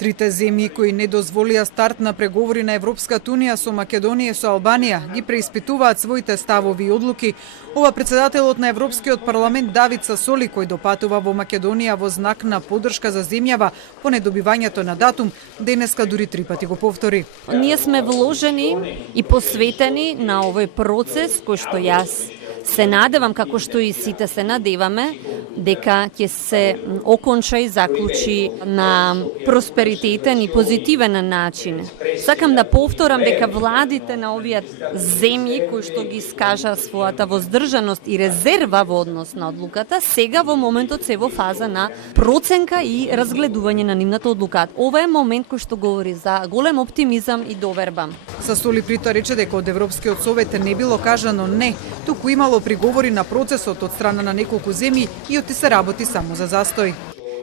Трите земји кои не дозволија старт на преговори на Европската унија со Македонија и со Албанија ги преиспитуваат своите ставови и одлуки. Ова председателот на Европскиот парламент Давид Сасоли, кој допатува во Македонија во знак на поддршка за земјава по недобивањето на датум, денеска дури 3 пати го повтори. Ние сме вложени и посветени на овој процес кој што јас се надевам, како што и сите се надеваме, дека ќе се оконча и заклучи на просперитетен и позитивен начин. Сакам да повторам дека владите на овие земји кои што ги искажа својата воздржаност и резерва во однос на одлуката, сега во моментот се во фаза на проценка и разгледување на нивната одлука. Ова е момент кој што говори за голем оптимизам и доверба. Сасоли притоа рече дека од Европскиот совет не било кажано не, туку имало приговори на процесот од страна на неколку земји и оти се работи само за застој.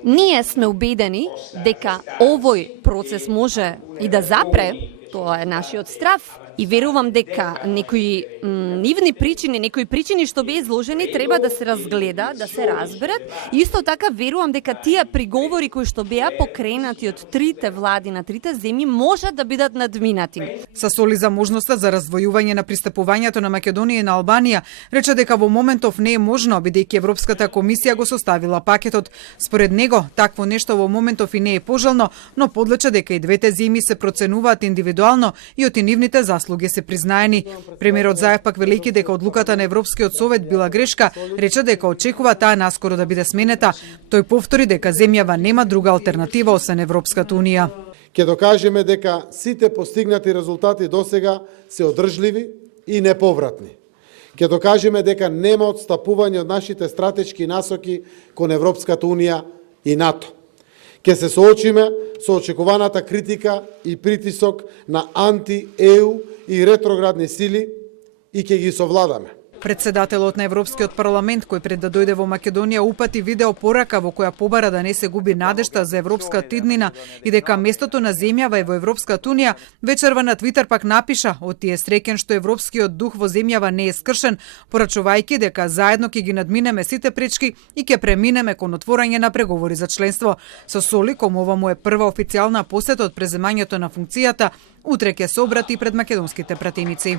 Ние сме убедени дека овој процес може и да запре, тоа е нашиот страв, и верувам дека некои нивни причини, некои причини што беа изложени треба да се разгледа, да се разберат. И исто така верувам дека тие приговори кои што беа покренати од трите влади на трите земји можат да бидат надминати. Сасоли за можноста за раздвојување на пристапувањето на Македонија и на Албанија рече дека во моментов не е можно, бидејќи Европската комисија го составила пакетот. Според него, такво нешто во моментов и не е пожелно, но подлече дека и двете земји се проценуваат индивидуално и оти нивните заслуги се признаени. Премиерот Заев пак велики дека одлуката на Европскиот совет била грешка, рече дека очекува таа наскоро да биде сменета. Тој повтори дека земјава нема друга алтернатива освен Европската унија. Ќе докажеме дека сите постигнати резултати досега се одржливи и неповратни. Ќе докажеме дека нема отстапување од нашите стратешки насоки кон Европската унија и НАТО. Ќе се соочиме со очекуваната критика и притисок на анти-ЕУ и ретроградни сили и ќе ги совладаме. Председателот на Европскиот парламент, кој пред да дојде во Македонија, упати видео порака во која побара да не се губи надежта за европска иднина и дека местото на земјава е во Европската унија, вечерва на Твитер пак напиша: "Оти е среќен што европскиот дух во земјава не е скршен", порачувајќи дека заедно ќе ги надминеме сите пречки и ќе преминеме кон отворање на преговори за членство. Сасоли, кому ова му е прва официјална посета од преземањето на функцијата, утре ќе се обрати пред македонските пратеници.